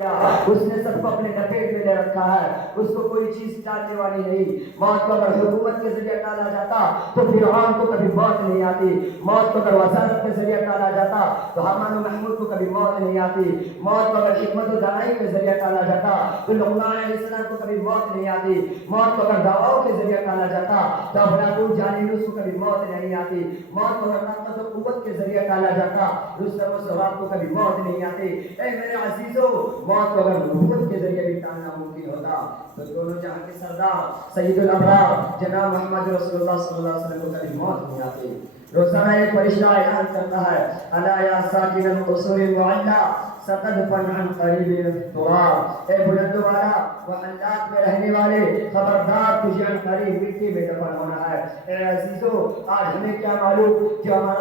اس نے سب کو اپنے لپیٹ میں لے رکھا ہے، اس کو کوئی چیز ٹالنے والی نہیں۔ موت کو اگر حکومت کے ذریعے ٹالا جاتا تو فرعون کو کبھی موت نہیں آتی، موت کو اگر وزارت کے ذریعے ٹالا جاتا تو حامان و محمود کو کبھی موت نہیں آتی، موت کو اگر حکمت و دانائی کے ذریعے ٹالا جاتا تو لقمان علیہ السلام کو کبھی موت نہیں آتی، موت کو اگر دعاؤں کے ذریعے ٹالا جاتا تو ابو جالینوس کو کبھی موت نہیں آتی، موت کو اگر طاقت و قوت کے ذریعے ٹالا جاتا رستم و سہراب کو کبھی موت نہیں آتی۔ اے میرے عزیزو، موت کو اگر نبوت کے ذریعے بھی ٹالنا ممکن ہوتا تو دونوں جہاں کے سردار سید الابرار جناب محمد رسول اللہ صلی اللہ علیہ وسلم کو کبھی موت نہیں آتی۔ روزانہ ایک فرشتہ اعلان کرتا ہے، الا یا ساکن القصور المعلی ستدفن عن قریب التراب، اے بلند والا محلات میں رہنے والے خبردار، تجھے عن قریب مٹی میں دفن ہونا ہے۔ اے عزیزو، آج ہمیں کیا معلوم جو ہمارا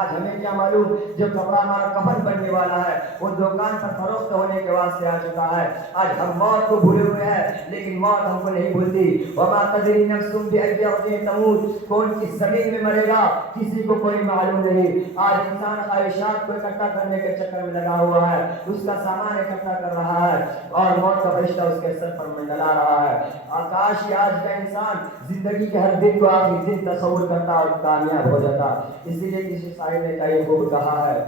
آج ہمیں کیا معلوم جو کپڑا ہمارا کفن بننے والا ہے وہ دکان پر فروخت ہونے کے واسطے آ چکا ہے۔ آج ہم موت کو بھولے ہوئے ہیں لیکن موت ہم کو نہیں بھولتی۔ وما تدری نفس بأي أرض تموت، کون کس زمین میں مرے گا کسی کو کوئی معلوم نہیں۔ آج انسان خواہشات کو اکٹھا کرنے کے چکر میں لگا ہوا ہے، اس کا سامان اکٹھا کر رہا ہے اور موت کا فرشتہ اس کے سر پر منڈلا رہا ہے۔ کاش آج کا انسان زندگی کے ہر دن کو آخری دن تصور کرتا اور کامیاب ہو جاتا۔ اسی لیے کسی شاعر نے کئی خوب کہا ہے،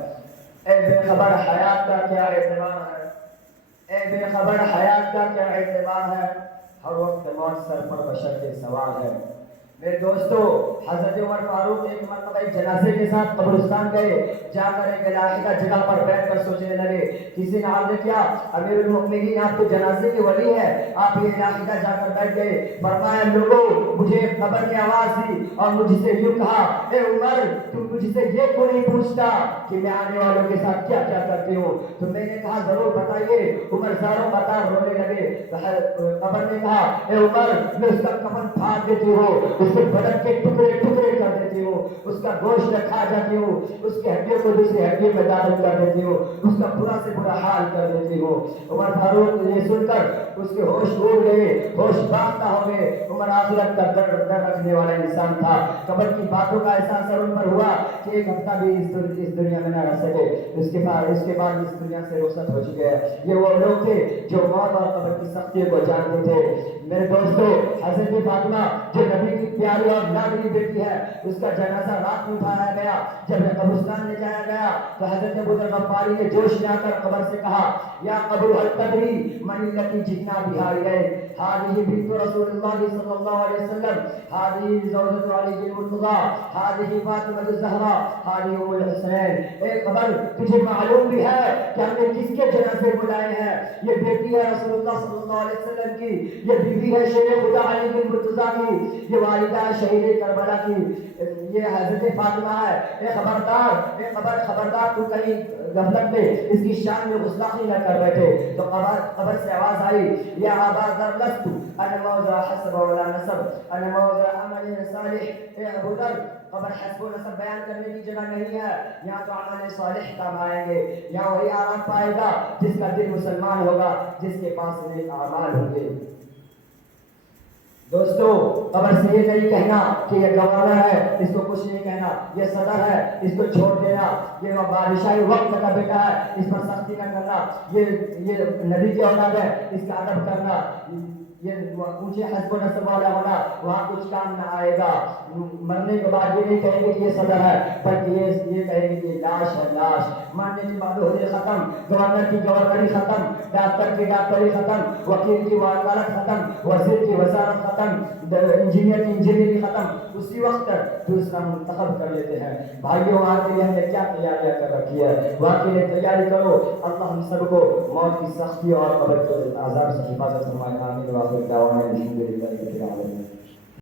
اے بے خبر حیات کا کیا اعتبار ہے، اے بے خبر حیات کا کیا اعتبار ہے، ہر وقت موت سر پر بشر کے سوال ہے۔ میرے دوستو، حضرت عمر فاروق ایک مرتبہ ایک جنازے کے ساتھ قبرستان گئے، جا کر ایک علاحدہ جگہ پر بیٹھ کر سوچنے لگے۔ کسی نے عرض کیا، امیر المؤمنین آپ تو جنازے کے ولی ہیں، آپ یہ علاحدہ جا کر بیٹھ گئے۔ فرمایا، لوگوں مجھے ایک قبر کی آواز دی اور مجھ سے یوں کہا، اے عمر تم مجھ سے یہ کیوں نہیں پوچھتا کہ میں آنے والوں کے ساتھ کیا کیا کرتے ہو؟ تو میں نے کہا ضرور بتائیے۔ عمر زاروں بتا رونے لگے۔ قبر نے کہا، اے عمر میں اس کا کفن پھاڑ دیتی ہوں، اس کے بدن کے ٹکڑے ٹکڑے کر دیتی ہوں، اس کا گوشت کھا جاتی ہوں، اس کی ہڈیوں کو دوسری ہڈیوں میں داخل کر دیتی ہوں، اس کا برا سے برا حال کر دیتی ہوں۔ عمر فاروق یہ سن کر اس کے ہوش اڑ گئے، ہوش باختہ ہو گئے۔ عمر آخرت کا ڈر رکھنے والا انسان تھا۔ قبر کی باتوں کا احساس ان پر ہوا کہ ایک ہفتہ بھی اس دنیا میں نہ رہ سکے، اس کے بعد اس دنیا سے رخصت ہو چکے ہیں۔ یہ وہ لوگ تھے جو موت اور قبر کی سختیوں کو جانتے تھے۔ میرے دوستو، حضرت فاطمہ جو نبی کی پیاری اور لاڈلی بیٹی ہے، اس کا جنازہ رات میں اٹھایا گیا۔ جب قبرستان لے جایا گیا تو حضرت ابوذر غفاری نے جوش میں آ کر قبر سے کہا، یا قبر هل تدری من التي جئنا بها إليك؟ هذه بنت رسول الله صلی اللہ علیہ وسلم، هذه زوجة علي المرتضى، هذه فاطمة الزہرا، هذه ام الحسین۔ اے قبر، تجھے معلوم بھی ہے کہ ہم نے کس کے جنازے بلائے ہیں؟ یہ بیٹی ہے رسول اللہ صلی اللہ علیہ وسلم کی، یہ بیوی ہے شیر خدا علی بن مرتضیٰ کی، یہ والدہ ہے شہید کربلا کی، یہ حضرت فاطمہ ہے۔ اے خبردار، اے خبردار، تو کہیں غفلت میں اس کی شان میں گستاخی نہ کر بیٹھے۔ تو قبر سے آواز آئی، یا ابا ذر لست انا موضع حسب ولا نسب انا موضع عمل صالح۔ اے ابو ذر، قبر حسب و نسب بیان کرنے کی جگہ نہیں ہے، یہاں تو عمل صالح کام آئیں گے، یہاں وہی آرام پائے گا جس کا دل مسلمان ہوگا، جس کے پاس نیک اعمال ہوں گے۔ دوستو، قبر سے یہ نہیں کہنا کہ یہ گورنر ہے، اس کو کچھ نہیں کہنا، یہ صدر ہے، اس کو چھوڑ دینا، یہ بادشاہی وقت کا بیٹا ہے، اس پر سختی نہ کرنا، یہ نبی کی اولاد ہے، اس کا ادب کرنا، یہ اونچے حسب و نسب والا ہونا وہاں کچھ کام نہ آئے گا۔ مرنے کے بعد یہ نہیں کہیں گے کہ یہ صدر ہے، بلکہ یہ کہیں گے کہ لاش ہے، لاش۔ مرنے کے بعد عہدے ختم، گورنر کی گورنری ختم، ڈاکٹر کی ڈاکٹری ختم، وکیل کی وکالت ختم، وزیر کی وزارت ختم، انجینئر کی انجینئرنگ ختم، اسی وقت دوسرا منتخب کر لیتے ہیں۔ بھائیوں، وہاں کے لیے ہم نے کیا تیاریاں کر رکھی ہے؟ وہاں کے لیے تیاری کرو۔ اللہ ہم سب کو موت کی سختی اور قبر کے عذاب سے حفاظت فرمائے۔ آمین۔ واخر دعوانا الحمد للہ رب العالمین۔